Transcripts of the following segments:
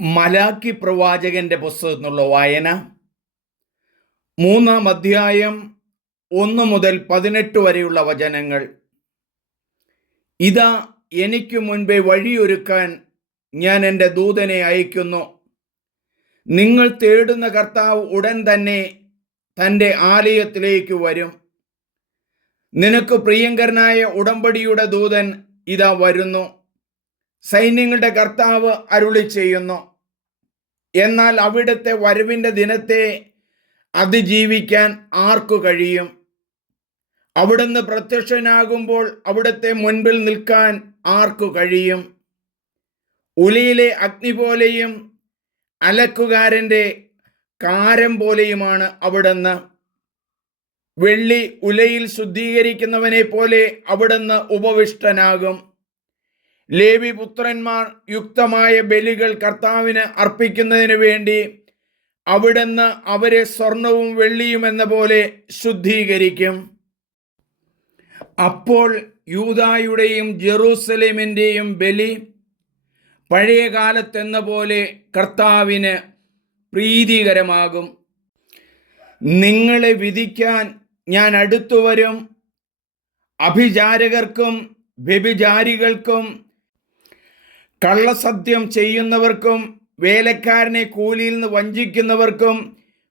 മലാക്കി പ്രവാചകന്റെ പുസ്തകത്തിൽ നിന്നുള്ള വായന 3-ാം അധ്യായം 1 മുതൽ 18 വരെയുള്ള വചനങ്ങൾ. ഇതാ, എനിക്ക് മുൻപേ വഴിയൊരുക്കാൻ ഞാൻ എൻ്റെ ദൂതനെ അയക്കുന്നു. നിങ്ങൾ തേടുന്ന കർത്താവ് ഉടൻ തന്നെ തൻ്റെ ആലയത്തിലേക്ക് വരും. നിനക്ക് പ്രിയങ്കരനായ ഉടമ്പടിയുടെ ദൂതൻ ഇതാ വരുന്നു. സൈന്യങ്ങളുടെ കർത്താവ് അരുളി ചെയ്യുന്നു. എന്നാൽ അവിടുത്തെ വരവിൻ്റെ ദിനത്തെ അതിജീവിക്കാൻ ആർക്കു കഴിയും? അവിടുന്ന് പ്രത്യക്ഷനാകുമ്പോൾ അവിടുത്തെ മുൻപിൽ നിൽക്കാൻ ആർക്കു കഴിയും? ഉലയിലെ അഗ്നി പോലെയും അലക്കുകാരൻ്റെ കാരം പോലെയുമാണ് അവിടുന്ന്. വെള്ളി ഉലയിൽ ശുദ്ധീകരിക്കുന്നവനെ പോലെ അവിടുന്ന് ഉപവിഷ്ടനാകും. ലേവി പുത്രന്മാർ യുക്തമായ ബലികൾ കർത്താവിന് അർപ്പിക്കുന്നതിന് വേണ്ടി അവിടുന്ന് അവരെ സ്വർണവും വെള്ളിയും എന്ന പോലെ ശുദ്ധീകരിക്കും. അപ്പോൾ യൂദായുടെയും ജെറൂസലേമിൻ്റെയും ബലി പഴയ കാലത്തെന്ന പോലെ കർത്താവിന് പ്രീതികരമാകും. നിങ്ങളെ വിധിക്കാൻ ഞാൻ അടുത്തു വരും. അഭിചാരകർക്കും വ്യഭിചാരികൾക്കും കള്ളസത്യം ചെയ്യുന്നവർക്കും വേലക്കാരനെ കൂലിയിൽ നിന്ന് വഞ്ചിക്കുന്നവർക്കും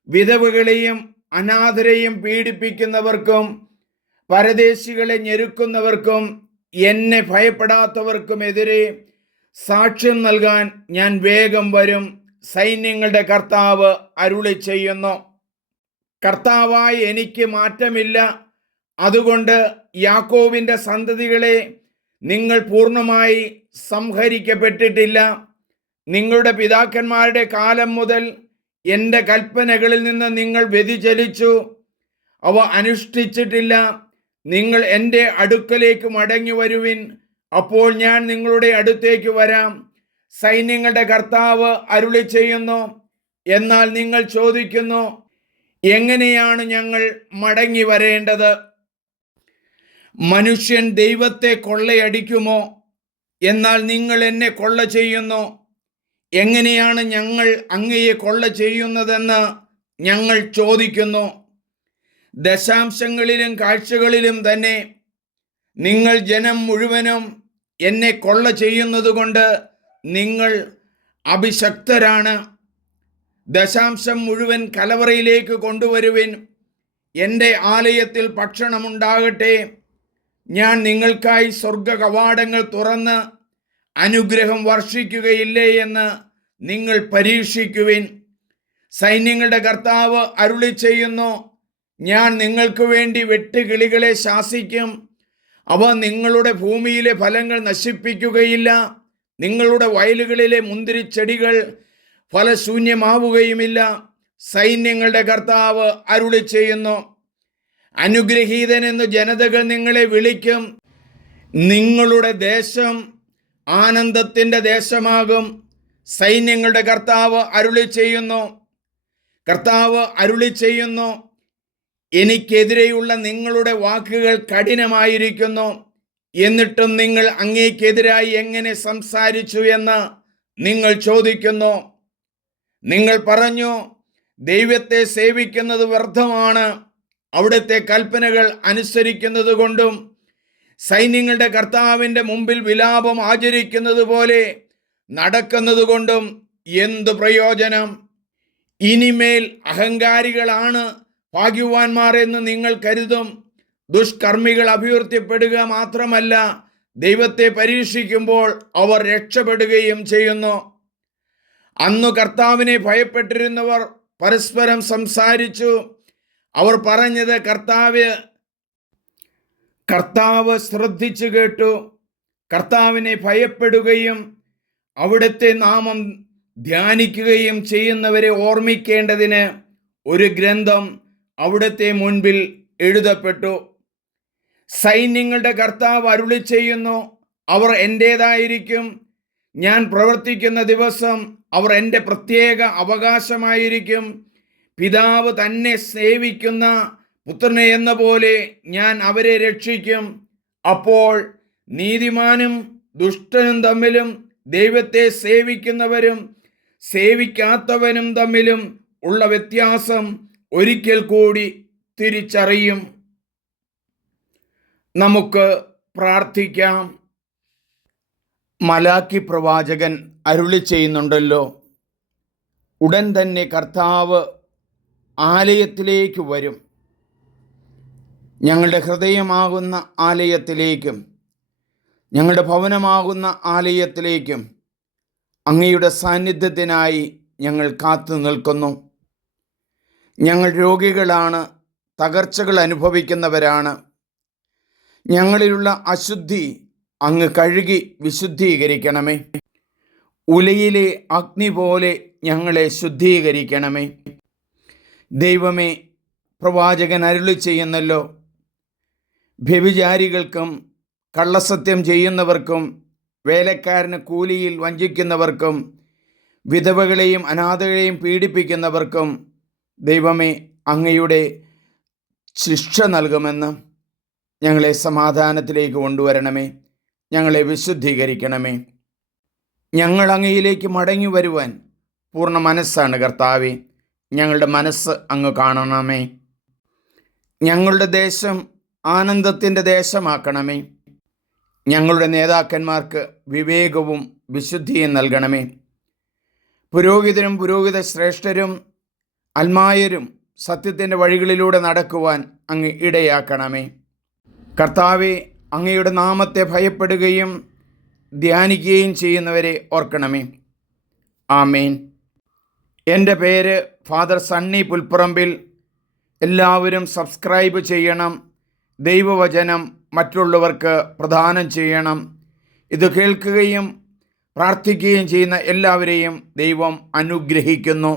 വിധവകളെയും അനാഥരെയും പീഡിപ്പിക്കുന്നവർക്കും പരദേശികളെ ഞെരുക്കുന്നവർക്കും എന്നെ ഭയപ്പെടാത്തവർക്കുമെതിരെ സാക്ഷ്യം നൽകാൻ ഞാൻ വേഗം വരും. സൈന്യങ്ങളുടെ കർത്താവ് അരുളി ചെയ്യുന്നു. കർത്താവായ എനിക്ക് മാറ്റമില്ല. അതുകൊണ്ട് യാക്കോബിൻ്റെ സന്തതികളെ, നിങ്ങൾ പൂർണ്ണമായി സംഹരിക്കപ്പെട്ടിട്ടില്ല. നിങ്ങളുടെ പിതാക്കന്മാരുടെ കാലം മുതൽ എൻ്റെ കൽപ്പനകളിൽ നിന്ന് നിങ്ങൾ വ്യതിചലിച്ചു, അവ അനുഷ്ഠിച്ചിട്ടില്ല. നിങ്ങൾ എൻ്റെ അടുക്കലേക്ക് മടങ്ങി വരുവിൻ, അപ്പോൾ ഞാൻ നിങ്ങളുടെ അടുത്തേക്ക് വരാം. സൈന്യങ്ങളുടെ കർത്താവ് അരുളി ചെയ്യുന്നു. എന്നാൽ നിങ്ങൾ ചോദിക്കുന്നു, എങ്ങനെയാണ് ഞങ്ങൾ മടങ്ങി വരേണ്ടത്? മനുഷ്യൻ ദൈവത്തെ കൊള്ളയടിക്കുമോ? എന്നാൽ നിങ്ങൾ എന്നെ കൊള്ള ചെയ്യുന്നു. എങ്ങനെയാണ് ഞങ്ങൾ അങ്ങയെ കൊള്ള ചെയ്യുന്നതെന്ന് ഞങ്ങൾ ചോദിക്കുന്നു. ദശാംശങ്ങളിലും കാഴ്ചകളിലും തന്നെ നിങ്ങൾ ജനം മുഴുവനും എന്നെ കൊള്ള ചെയ്യുന്നത് കൊണ്ട് നിങ്ങൾ അഭിശക്തരാണ്. ദശാംശം മുഴുവൻ കലവറയിലേക്ക് കൊണ്ടുവരുവിൻ. എൻ്റെ ആലയത്തിൽ ഭക്ഷണമുണ്ടാകട്ടെ. ഞാൻ നിങ്ങൾക്കായി സ്വർഗ കവാടങ്ങൾ തുറന്ന് അനുഗ്രഹം വർഷിക്കുകയില്ലേ എന്ന് നിങ്ങൾ പരീക്ഷിക്കുവിൻ. സൈന്യങ്ങളുടെ കർത്താവ് അരുളി ചെയ്യുന്നു. ഞാൻ നിങ്ങൾക്ക് വേണ്ടി വെട്ടുകിളികളെ ശാസിക്കും. അവ നിങ്ങളുടെ ഭൂമിയിലെ ഫലങ്ങൾ നശിപ്പിക്കുകയില്ല. നിങ്ങളുടെ വയലുകളിലെ മുന്തിരിച്ചെടികൾ ഫലശൂന്യമാവുകയുമില്ല. സൈന്യങ്ങളുടെ കർത്താവ് അരുളി ചെയ്യുന്നു. അനുഗ്രഹീതൻ എന്ന് ജനതകൾ നിങ്ങളെ വിളിക്കും. നിങ്ങളുടെ ദേശം ആനന്ദത്തിൻ്റെ ദേശമാകും. സൈന്യങ്ങളുടെ കർത്താവ് അരുളി ചെയ്യുന്നു. കർത്താവ് അരുളി ചെയ്യുന്നു, എനിക്കെതിരെയുള്ള നിങ്ങളുടെ വാക്കുകൾ കഠിനമായിരിക്കുന്നു. എന്നിട്ടും നിങ്ങൾ അങ്ങേക്കെതിരായി എങ്ങനെ സംസാരിച്ചു എന്ന് നിങ്ങൾ ചോദിക്കുന്നു. നിങ്ങൾ പറഞ്ഞു, ദൈവത്തെ സേവിക്കുന്നത് വ്യർത്ഥമാണ്. അവിടുത്തെ കൽപ്പനകൾ അനുസരിക്കുന്നത് കൊണ്ടും സൈന്യങ്ങളുടെ കർത്താവിൻ്റെ മുമ്പിൽ വിലാപം ആചരിക്കുന്നത് പോലെ നടക്കുന്നത് കൊണ്ടും എന്തു പ്രയോജനം? ഇനിമേൽ അഹങ്കാരികളാണ് ഭാഗ്യവാന്മാർ എന്ന് നിങ്ങൾ കരുതും. ദുഷ്കർമ്മികൾ അഭിവൃദ്ധിപ്പെടുക മാത്രമല്ല, ദൈവത്തെ പരീക്ഷിക്കുമ്പോൾ അവർ രക്ഷപ്പെടുകയും ചെയ്യുന്നു. അന്നു കർത്താവിനെ ഭയപ്പെട്ടിരുന്നവർ പരസ്പരം സംസാരിച്ചു. അവർ പറഞ്ഞത്, കർത്താവ് ശ്രദ്ധിച്ചു കേട്ടു. കർത്താവിനെ ഭയപ്പെടുകയും അവിടുത്തെ നാമം ധ്യാനിക്കുകയും ചെയ്യുന്നവരെ ഓർമ്മിക്കേണ്ടതിന് ഒരു ഗ്രന്ഥം അവിടുത്തെ മുൻപിൽ എഴുതപ്പെട്ടു. സൈന്യങ്ങളുടെ കർത്താവ് അരുളി ചെയ്യുന്നു, അവർ എൻ്റേതായിരിക്കും. ഞാൻ പ്രവർത്തിക്കുന്ന ദിവസം അവർ എൻ്റെ പ്രത്യേക അവകാശമായിരിക്കും. പിതാവ് തന്നെ സേവിക്കുന്ന പുത്രനെ എന്ന പോലെ ഞാൻ അവരെ രക്ഷിക്കും. അപ്പോൾ നീതിമാനും ദുഷ്ടനും തമ്മിലും ദൈവത്തെ സേവിക്കുന്നവരും സേവിക്കാത്തവനും തമ്മിലും ഉള്ള വ്യത്യാസം ഒരിക്കൽ കൂടി തിരിച്ചറിയും. നമുക്ക് പ്രാർത്ഥിക്കാം. മലാക്കി പ്രവാചകൻ അരുളി ചെയ്യുന്നുണ്ടല്ലോ, ഉടൻ തന്നെ കർത്താവ് ആലയത്തിലേക്ക് വരും. ഞങ്ങളുടെ ഹൃദയമാകുന്ന ആലയത്തിലേക്കും ഞങ്ങളുടെ ഭവനമാകുന്ന ആലയത്തിലേക്കും അങ്ങയുടെ സാന്നിധ്യത്തിനായി ഞങ്ങൾ കാത്തു നിൽക്കുന്നു. ഞങ്ങൾ രോഗികളാണ്, തകർച്ചകൾ അനുഭവിക്കുന്നവരാണ്. ഞങ്ങളിലുള്ള അശുദ്ധി അങ്ങ് കഴുകി വിശുദ്ധീകരിക്കണമേ. ഉലയിലെ അഗ്നി പോലെ ഞങ്ങളെ ശുദ്ധീകരിക്കണമേ. ദൈവമേ, പ്രവാചകൻ അരുളി ചെയ്യുന്നല്ലോ, വ്യഭിചാരികൾക്കും കള്ളസത്യം ചെയ്യുന്നവർക്കും വേലക്കാരന് കൂലിയിൽ വഞ്ചിക്കുന്നവർക്കും വിധവകളെയും അനാഥകളെയും പീഡിപ്പിക്കുന്നവർക്കും ദൈവമേ അങ്ങയുടെ ശിക്ഷ നൽകുമെന്ന്. ഞങ്ങളെ സമാധാനത്തിലേക്ക് കൊണ്ടുവരണമേ. ഞങ്ങളെ വിശുദ്ധീകരിക്കണമേ. ഞങ്ങൾ അങ്ങയിലേക്ക് മടങ്ങി വരുവാൻ പൂർണ്ണ മനസ്സാണ് കർത്താവേ. ഞങ്ങളുടെ മനസ്സ് അങ്ങ് കാണണമേ. ഞങ്ങളുടെ ദേശം ആനന്ദത്തിൻ്റെ ദേശമാക്കണമേ. ഞങ്ങളുടെ നേതാക്കന്മാർക്ക് വിവേകവും വിശുദ്ധിയും നൽകണമേ. പുരോഹിതരും പുരോഹിത ശ്രേഷ്ഠരും അൽമായരും സത്യത്തിൻ്റെ വഴികളിലൂടെ നടക്കുവാൻ അങ്ങ് ഇടയാക്കണമേ. കർത്താവെ, അങ്ങയുടെ നാമത്തെ ഭയപ്പെടുകയും ധ്യാനിക്കുകയും ചെയ്യുന്നവരെ ഓർക്കണമേ. ആമേൻ. എൻ്റെ പേര് ഫാദർ സണ്ണി പുൽപ്പറമ്പിൽ. എല്ലാവരും സബ്സ്ക്രൈബ് ചെയ്യണം. ദൈവവചനം മറ്റുള്ളവർക്ക് പ്രദാനം ചെയ്യണം. ഇത് കേൾക്കുകയും പ്രാർത്ഥിക്കുകയും ചെയ്യുന്ന എല്ലാവരെയും ദൈവം അനുഗ്രഹിക്കുന്നു.